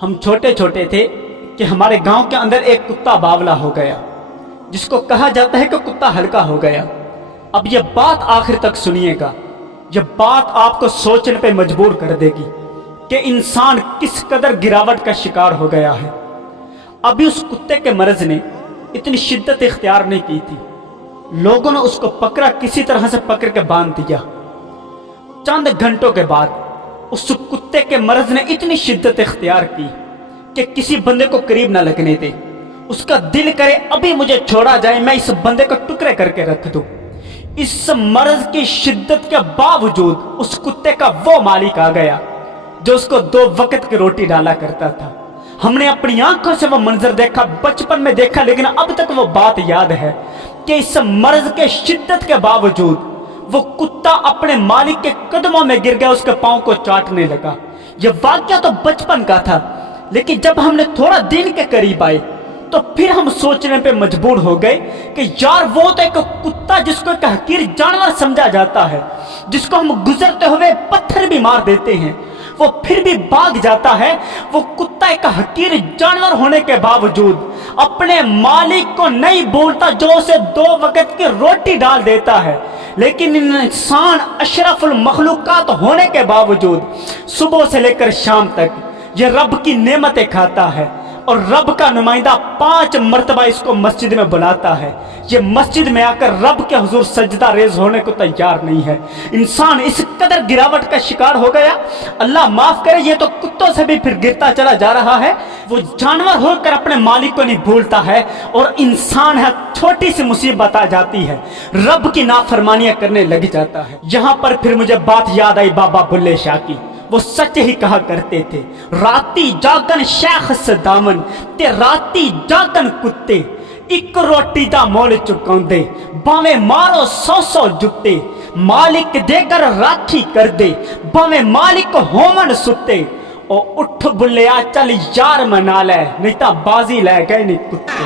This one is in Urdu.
ہم چھوٹے چھوٹے تھے کہ ہمارے گاؤں کے اندر ایک کتا باولا ہو گیا، جس کو کہا جاتا ہے کہ کتا ہلکا ہو گیا۔ اب یہ بات آخر تک سنیے گا، یہ بات آپ کو سوچنے پہ مجبور کر دے گی کہ انسان کس قدر گراوٹ کا شکار ہو گیا ہے۔ ابھی اس کتے کے مرض نے اتنی شدت اختیار نہیں کی تھی، لوگوں نے اس کو پکڑا، کسی طرح سے پکڑ کے باندھ دیا۔ چند گھنٹوں کے بعد اس کتے کے مرض نے اتنی شدت اختیار کی کہ کسی بندے کو قریب نہ لگنے دے۔ اس کا دل کرے ابھی مجھے چھوڑا جائے، میں اس بندے کو ٹکڑے کر کے رکھ دوں۔ اس مرض کی شدت کے باوجود اس کتے کا وہ مالک آ گیا جو اس کو 2 وقت کی روٹی ڈالا کرتا تھا۔ ہم نے اپنی آنکھوں سے وہ منظر دیکھا، بچپن میں دیکھا، لیکن اب تک وہ بات یاد ہے کہ اس مرض کے شدت کے باوجود وہ کتا اپنے مالک کے قدموں میں گر گیا، اس کے پاؤں کو چاٹنے لگا۔ یہ واقعہ تو بچپن کا تھا، لیکن جب ہم نے تھوڑا دین کے قریب آئے تو پھر ہم سوچنے پہ مجبور ہو گئے کہ یار وہ تو ایک کتا جس کو ایک حقیر جانور سمجھا جاتا ہے، جس کو ہم گزرتے ہوئے پتھر بھی مار دیتے ہیں، وہ پھر بھی بھاگ جاتا ہے۔ وہ کتا ایک حقیر جانور ہونے کے باوجود اپنے مالک کو نہیں بھولتا جو اسے 2 وقت کی روٹی ڈال دیتا ہے۔ لیکن انسان اشرف المخلوقات ہونے کے باوجود صبح سے لے کر شام تک یہ رب کی نعمتیں کھاتا ہے، اور رب کا نمائندہ 5 مرتبہ اس کو مسجد میں بلاتا ہے، یہ مسجد میں آ کر رب کے حضور سجدہ ریز ہونے کو تیار نہیں ہے۔ انسان اس قدر گراوٹ کا شکار ہو گیا، اللہ معاف کرے، یہ تو کتوں سے بھی پھر گرتا چلا جا رہا ہے۔ وہ جانور ہو کر اپنے مالک کو نہیں بھولتا ہے، اور انسان ہے چھوٹی سی مصیبت آ جاتی ہے رب کی نافرمانیاں کرنے لگ جاتا ہے۔ یہاں پر پھر مجھے بات یاد آئی بابا بلے شاہ کی، وہ سچ ہی کہا کرتے تھے، راتی جاگن شیخ سے دامن تے راتی جاگن کتے، ایک روٹی دا مول چکاندے باویں مارو 100 جتے، مالک دے کر راکھی کر دے باویں مالک ہومن ستے، او اٹھ بلیا چل یار منا لے نہیں تا بازی لے گئے نہیں کتے۔